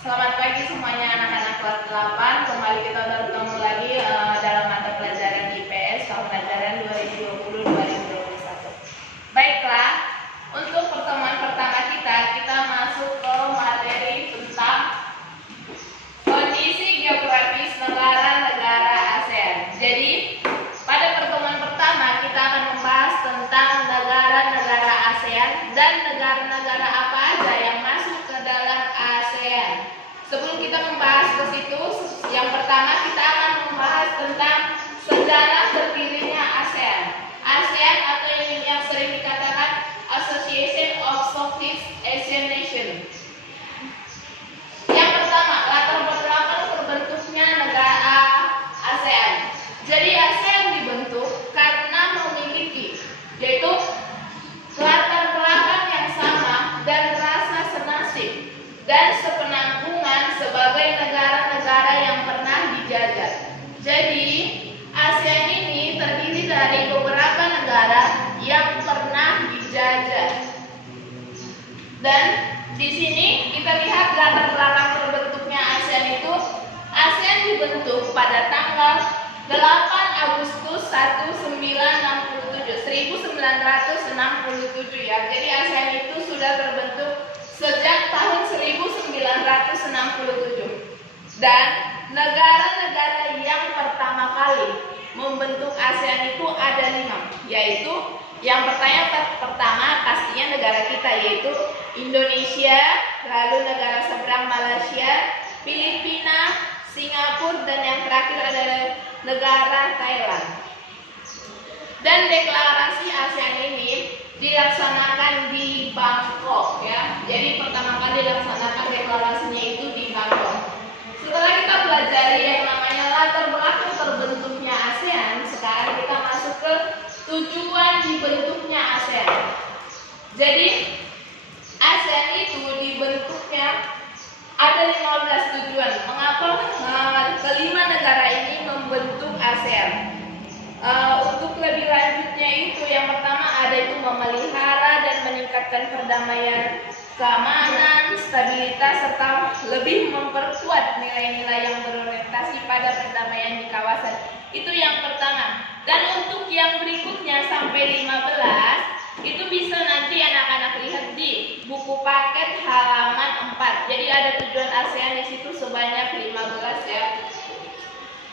Selamat pagi semuanya anak-anak kelas 8. Kembali kita bertemu lagi dalam mata pelajaran IPS tahun ajaran 2020-2021. Baiklah, untuk pertemuan pertama kita masuk ke materi tentang kondisi geografis negara-negara ASEAN. Jadi, pada pertemuan pertama kita akan membahas tentang negara-negara ASEAN dan negara-negara apa aja yang masuk ke dalam ASEAN. Sebelum kita membahas ke situ, yang pertama kita akan membahas tentang sejarah berdirinya ASEAN. ASEAN atau yang sering dikatakan Association of Southeast Asian Nations. Yang pertama, latar belakang terbentuknya negara ASEAN. Jadi ASEAN dibentuk karena memiliki yaitu latar belakang yang sama dan rasa senasib dan sepenanggungan sebagai negara-negara yang pernah dijajah. Jadi ASEAN ini terdiri dari beberapa negara yang pernah dijajah. Dan di sini kita lihat latar belakang terbentuknya ASEAN itu. ASEAN dibentuk pada tanggal 8 Agustus 1967 ya. Jadi ASEAN itu sudah terbentuk sejak tahun 1967. Dan negara-negara yang pertama kali membentuk ASEAN itu ada 5, yaitu yang pertama pastinya negara kita, yaitu Indonesia, lalu negara seberang Malaysia, Filipina, Singapura, dan yang terakhir adalah negara Thailand. Dan deklarasi ASEAN ini dilaksanakan di Bangkok ya. Jadi pertama kali dilaksanakan deklarasinya itu di Bangkok. Setelah kita pelajari yang namanya latar belakang terbentuknya ASEAN, sekarang kita masuk ke tujuan dibentuknya ASEAN. Jadi ASEAN itu dibentuknya ada 15 tujuan. Mengapa kelima negara ini membentuk ASEAN? Untuk lebih lanjutnya itu yang pertama ada itu memelihara dan meningkatkan perdamaian, keamanan, stabilitas, serta lebih memperkuat nilai-nilai yang berorientasi pada perdamaian di kawasan. Itu yang pertama. Dan untuk yang berikutnya sampai 15 itu bisa nanti anak-anak lihat di buku paket halaman 4. Jadi ada tujuan ASEAN di situ sebanyak 15 ya.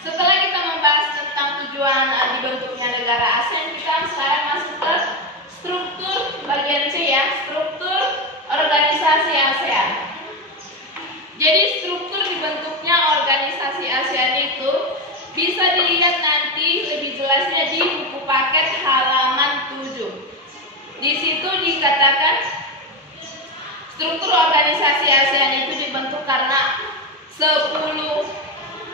Setelah kita membahas tentang tujuan dibentuknya negara ASEAN, kita sekarang masuk ke struktur bagian C ya, struktur organisasi ASEAN. Jadi struktur dibentuknya organisasi ASEAN itu bisa dilihat nanti lebih jelasnya di buku paket halaman 7. Di situ dikatakan struktur organisasi ASEAN itu dibentuk karena 10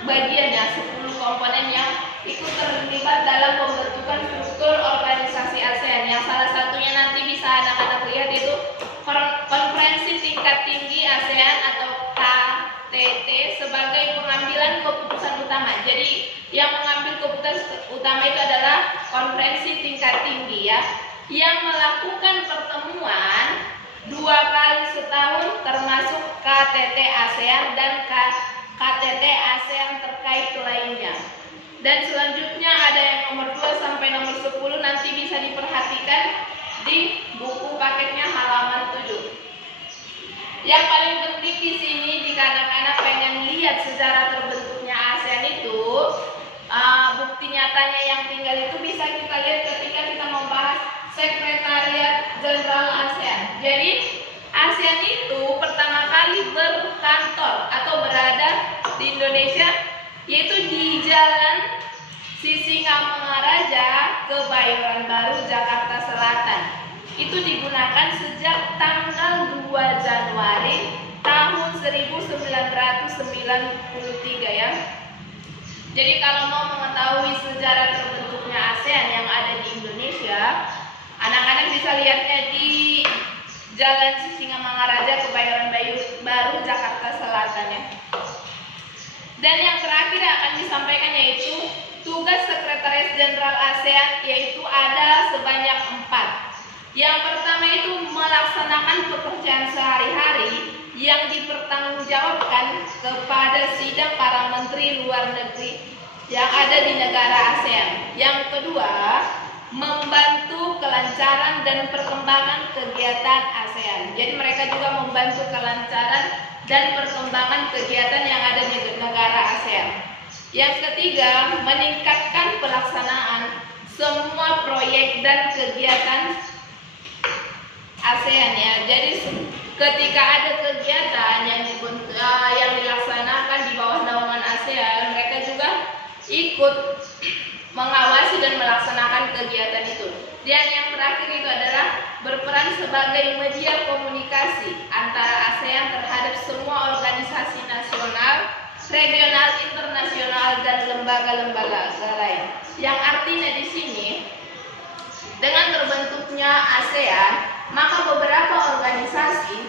bagian ya, 10 komponen yang ikut terlibat dalam pembentukan struktur organisasi ASEAN. Yang salah satunya nanti bisa anak-anak lihat itu konferensi tingkat tinggi ASEAN atau KTT sebagai pengambilan keputusan utama. Jadi yang mengambil keputusan utama itu adalah konferensi tingkat tinggi ya, yang melakukan pertemuan 2 kali setahun termasuk KTT ASEAN dan KTT ASEAN terkait lainnya. Dan selanjutnya ada yang nomor 2 sampai nomor 10 nanti bisa diperhatikan di buku paketnya halaman 7. Yang paling penting di sini jika anak-anak pengen lihat sejarah terbentuknya ASEAN itu, bukti nyatanya yang tinggal itu bisa kita lihat ketika kita membahas Sekretariat Jenderal ASEAN. Jadi ASEAN itu pertama kali berkantor atau berada di Indonesia, yaitu di Jalan Sisingamangaraja, Kebayoran Baru, Jakarta Selatan. Itu digunakan sejak tanggal 2 Januari tahun 1993 ya. Jadi kalau mau mengetahui sejarah terbentuknya ASEAN yang ada di Indonesia, anak-anak bisa lihatnya di Jalan Sisingamangaraja, Kebayoran Baru, Jakarta Selatan ya. Dan yang terakhir akan disampaikan yaitu tugas Sekretaris Jenderal ASEAN, yaitu ada sebanyak 4. Yang pertama itu melaksanakan pekerjaan sehari-hari yang dipertanggungjawabkan kepada sidang para menteri luar negeri yang ada di negara ASEAN. Yang kedua, membantu kelancaran dan perkembangan kegiatan ASEAN. Jadi mereka juga membantu kelancaran dan perkembangan kegiatan yang ada di negara ASEAN. Yang ketiga, meningkatkan pelaksanaan semua proyek dan kegiatan ASEAN ya. Jadi ketika ada kegiatan yang dilaksanakan di bawah naungan ASEAN, mereka juga ikut mengawasi dan melaksanakan kegiatan itu. Dan yang terakhir itu adalah berperan sebagai media komunikasi antara ASEAN terhadap semua organisasi nasional, regional, internasional, dan lembaga-lembaga lain. Yang artinya di sini dengan terbentuknya ASEAN, maka beberapa organisasi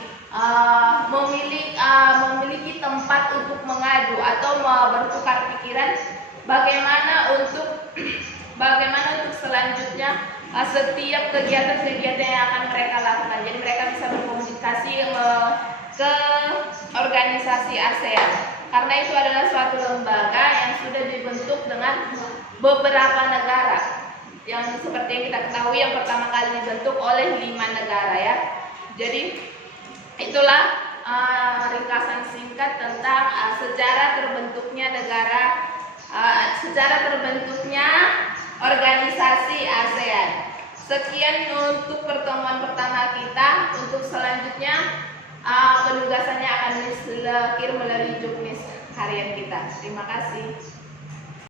memiliki tempat untuk mengadu atau bertukar pikiran bagaimana untuk selanjutnya setiap kegiatan-kegiatan yang akan mereka lakukan. Jadi mereka bisa berkomunikasi ke organisasi ASEAN karena itu adalah suatu lembaga yang sudah dibentuk dengan beberapa negara. Yang seperti yang kita ketahui yang pertama kali dibentuk oleh 5 negara ya. Jadi itulah ringkasan singkat tentang sejarah terbentuknya organisasi ASEAN. Sekian untuk pertemuan pertama kita. Untuk selanjutnya penugasannya akan dikirim melalui juknis harian kita. Terima kasih.